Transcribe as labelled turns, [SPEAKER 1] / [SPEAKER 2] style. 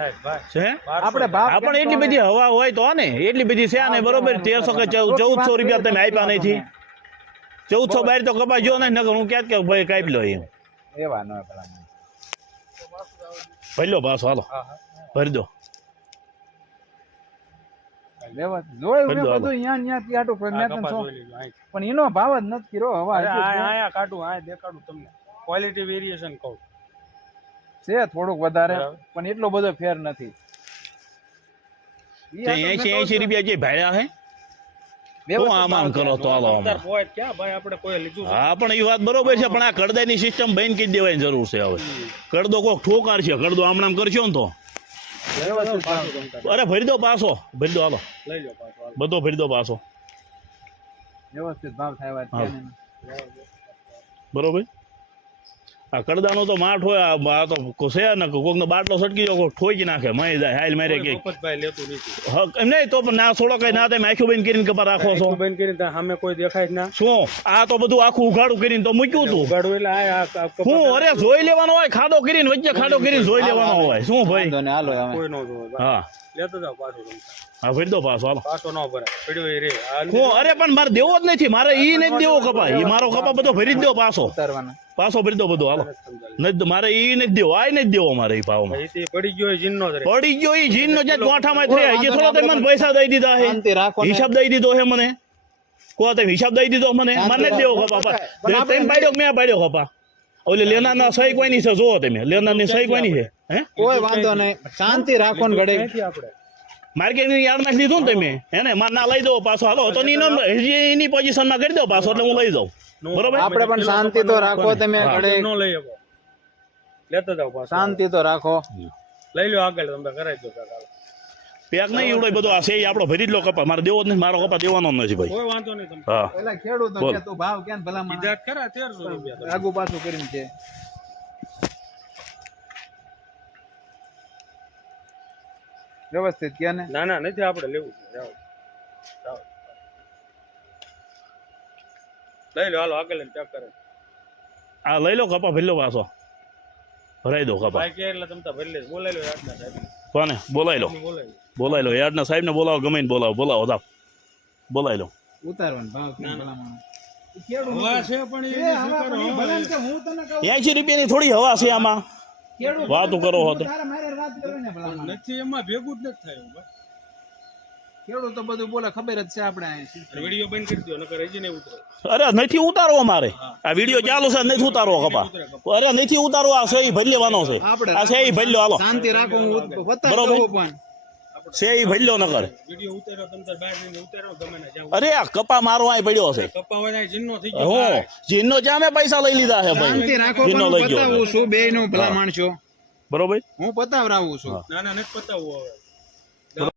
[SPEAKER 1] આપણે આપણે એટલી બધી હવા હોય તો ને એટલી બધી છે ને બરોબર તેરસો કે ચૌદસો રૂપિયા તમે આપ્યા નથી ચૌદસો બાર તો કપાઈ ગયો ને નગર હું ક્યાં કે ભાઈ કાપી લો એમ એવા ન ભરી લો પાછો હાલો ભરી દો પણ
[SPEAKER 2] એનો ભાવ જ નથી કર્યો હવા ક્વોલિટી વેરિએશન કહું છે થોડુંક વધારે પણ એટલો બધો ફેર નથી
[SPEAKER 1] એસી એસી રૂપિયા જે ભાડ્યા હે હા પણ એ વાત બરોબર છે પણ આ કડદાની સિસ્ટમ બંધ કરી દેવાની જરૂર છે હવે કડદો કોક ઠોકાર છે કડદો આમ નામ ને તો અરે ભરી પાછો ભરી દો બધો ભરી પાછો બરોબર આ કડદાનો તો માઠ હોય આ તો છે ને કોકનો બાટલો સટકી જાય ઠોકી નાખે મય જાય હાલ મારે કે એમ નહીં તો પણ ના છોડો કઈ ના તમે આખું બેન કરીને કપા રાખો છો બેન
[SPEAKER 2] કરીને સામે કોઈ દેખાય ના
[SPEAKER 1] શું આ તો બધું આખું ઉઘાડું કરીને તો મૂક્યું તું ઉઘાડું એટલે હું અરે જોઈ લેવાનો હોય ખાડો કરીને વચ્ચે ખાડો કરીને જોઈ લેવાનો હોય શું ભાઈ હાલો હા લેતો જાવ પાછું હા ભરી દો પાછો હાલો પાછો ન ભરાય પડ્યો એ રે હું અરે પણ મારે દેવો જ નથી મારે ઈ નથી દેવો કપા ઈ મારો કપા બધો ભરી દો પાછો પાછો ભરી દો બધો હાલો નથી મારે ઈ નથી દેવો આ નથી દેવો મારે ઈ ભાવમાં પડી ગયો જીનનો પડી ગયો ઈ જીનનો જે ગોઠામાં થયા હજી થોડા તમે મને પૈસા દઈ દીધા હે હિસાબ દઈ દીધો હે મને કો તમે હિસાબ દઈ દીધો મને મને જ દેવો કપા તમે પાડ્યો મેં પાડ્યો કપા ઓલે લેના ના સહી કોઈ ની છે જો તમે લેના ની સહી કોઈ ની છે
[SPEAKER 2] હે કોઈ વાંધો નહીં શાંતિ રાખો ને ઘડે આપણે
[SPEAKER 1] માર્કેટિંગ યાદ નાખી દીધું ને તમે એને માર ના લઈ દો પાછો હાલો તો ની હજી એની પોઝિશનમાં કરી દો પાછો એટલે હું લઈ જાઉં
[SPEAKER 2] બરોબર આપણે પણ શાંતિ તો રાખો તમે ન લઈ આવો લેતો જાવ પાછો શાંતિ તો રાખો લઈ લો આગળ તમે
[SPEAKER 1] કરાવી દો કાકા પેક નહીં એવડો બધો આ સેય આપણો ભરી જ લો કપા મારે દેવો નહીં મારો કપા દેવાનો નથી ભાઈ કોઈ વાંધો
[SPEAKER 2] નહીં હા પેલા ખેડૂત તો ભાવ કેમ ભલા મને કરે 1300 રૂપિયા આગુ પાછું કરીને છે વ્યવસ્થિત ગયા ને ના ના નથી આપણે લેવું જાઓ લઈ લો હાલો આગળ ચેક કરે
[SPEAKER 1] આ લઈ લો કપા ભરી લો પાછો ભરાઈ દો કપા કે એટલે તમે તો ભરી લે બોલાઈ લો યાદના સાહેબ કોને બોલાઈ લો બોલાઈ લો યાદના સાહેબને બોલાવો ગમે બોલાવો બોલાવો જાવ બોલાઈ લો ઉતારવાનું ભાવ ભલામણ એસી રૂપિયાની થોડી હવા છે આમાં વાતો કરો હતો નથી એમાં
[SPEAKER 2] ભેગું જ નથી થયું
[SPEAKER 1] અરે આ કપા અરે મારો પડ્યો છે હું જીનો જામે પૈસા લઈ લીધા છે ભાઈ જીનો લઈ ગયો છું બે નું ભલા માણસો બરોબર હું પતાવરાવું છું નાના નથી પતાવવું હવે